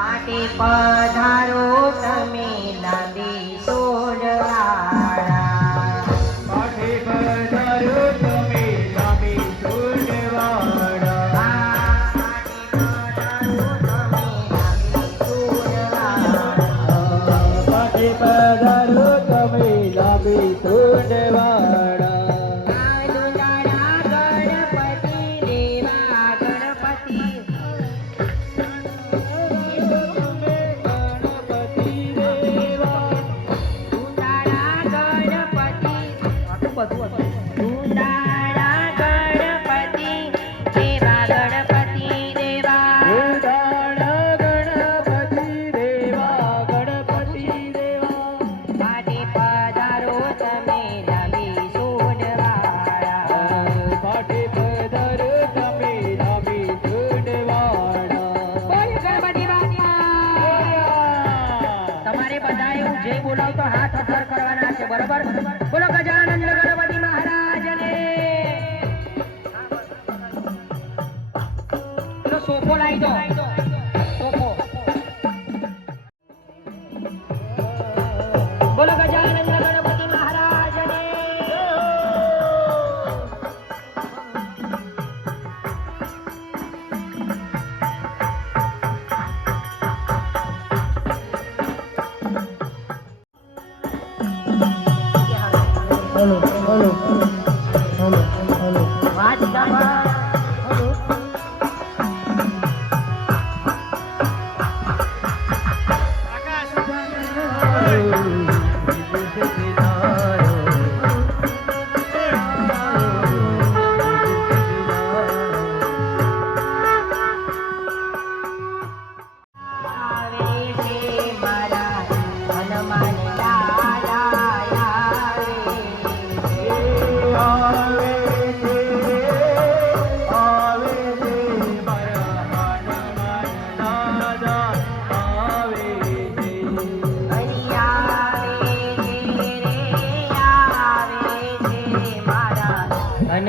પાટે પધારો તમે.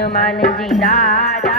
હનુમાનજી દાદા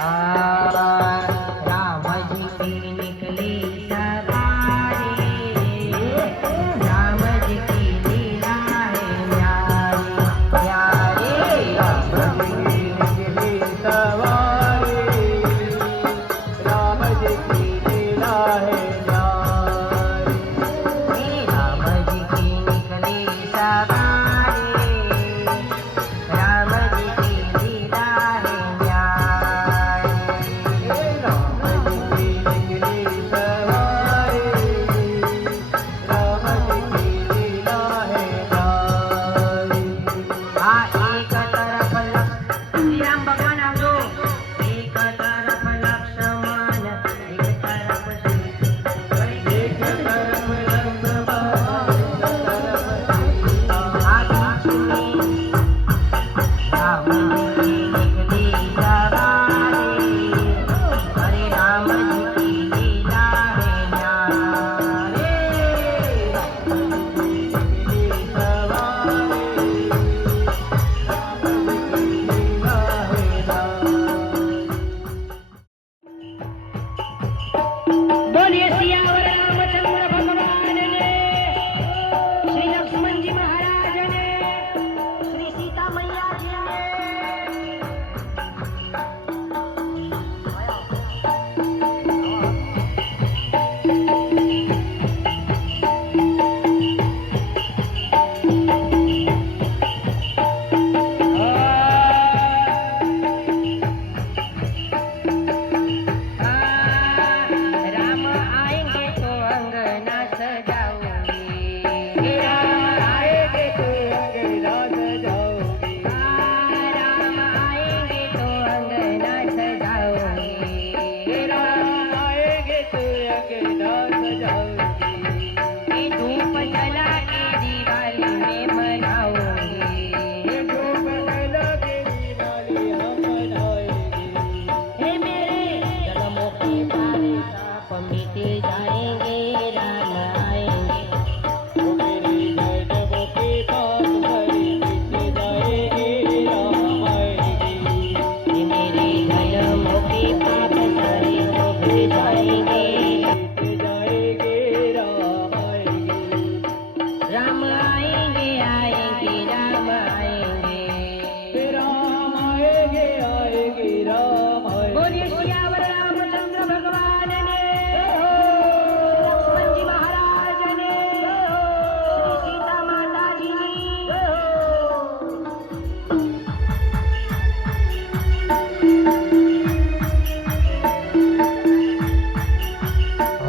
આ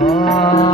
Ah.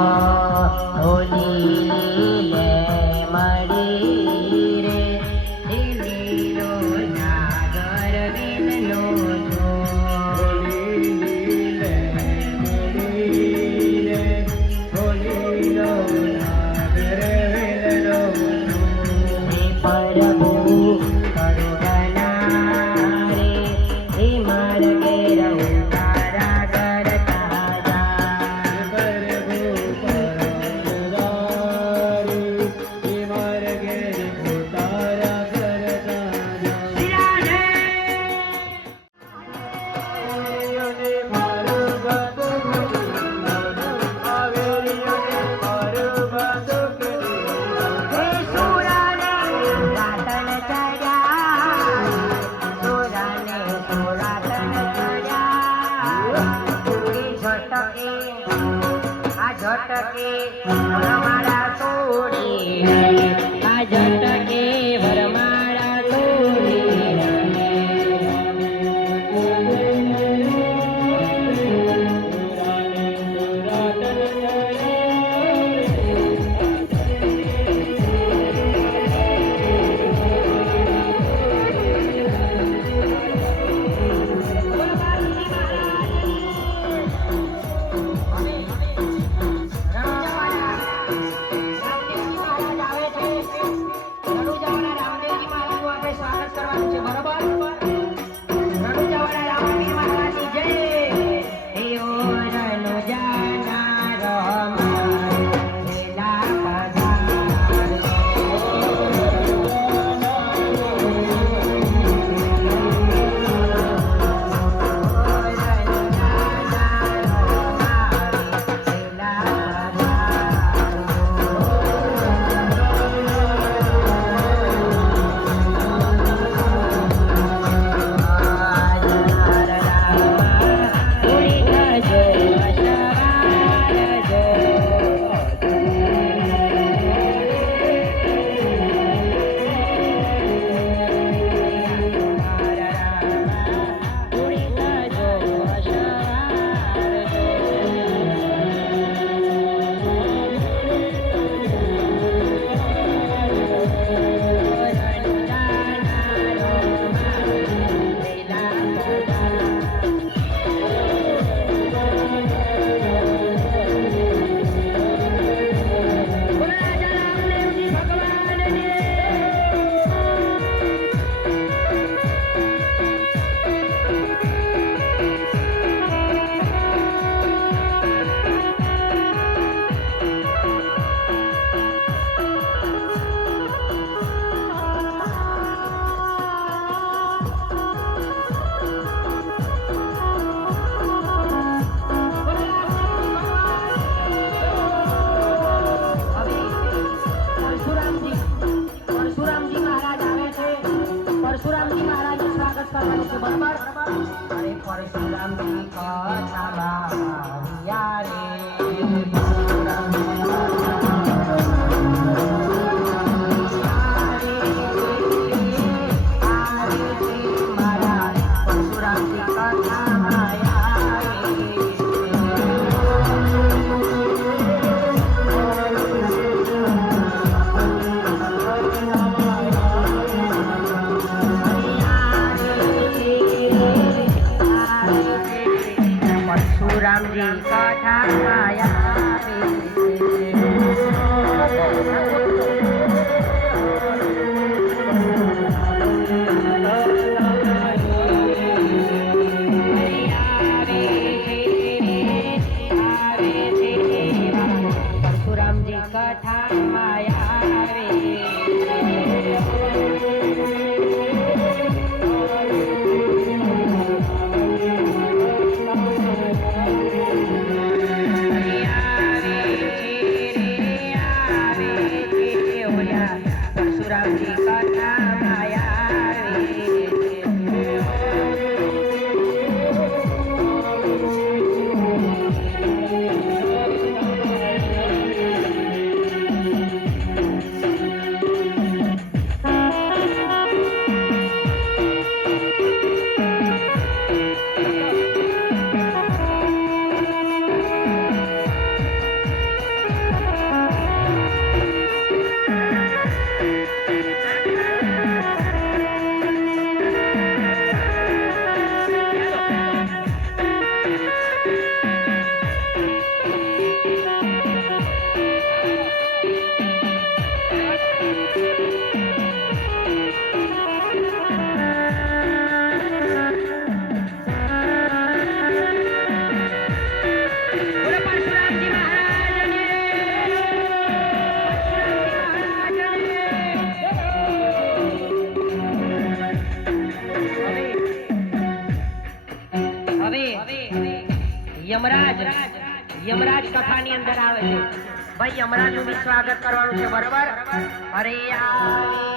અંદર આવે છે. ભાઈ હમણાં બી સ્વાગત કરવાનું છે બરોબર? અરે આ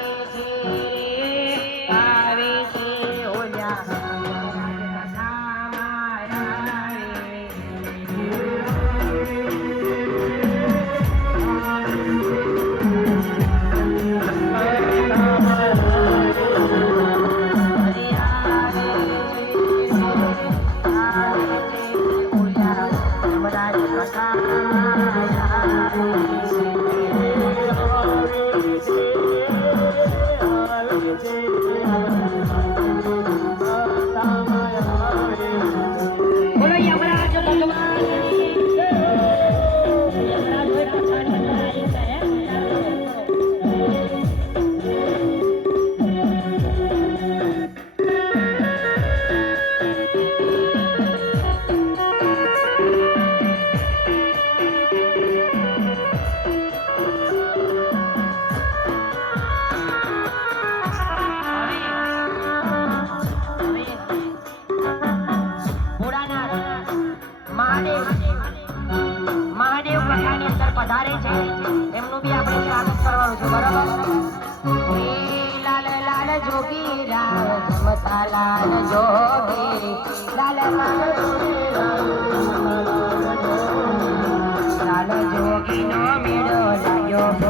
લાલ જોગી લાલ લાલ જોગીનો મેળો લાગ્યો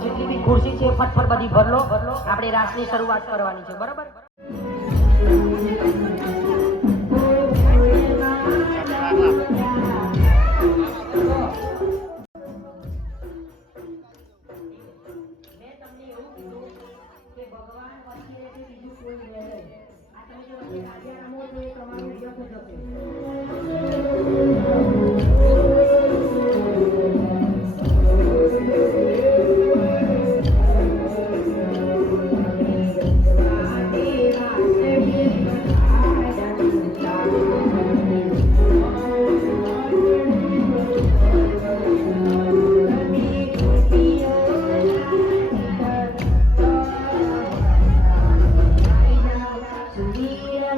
જેટલી બી ખુરશી છે ફટફટ બધી ભરલો ભરલો આપણે રાસની શરૂઆત કરવાની છે બરાબર?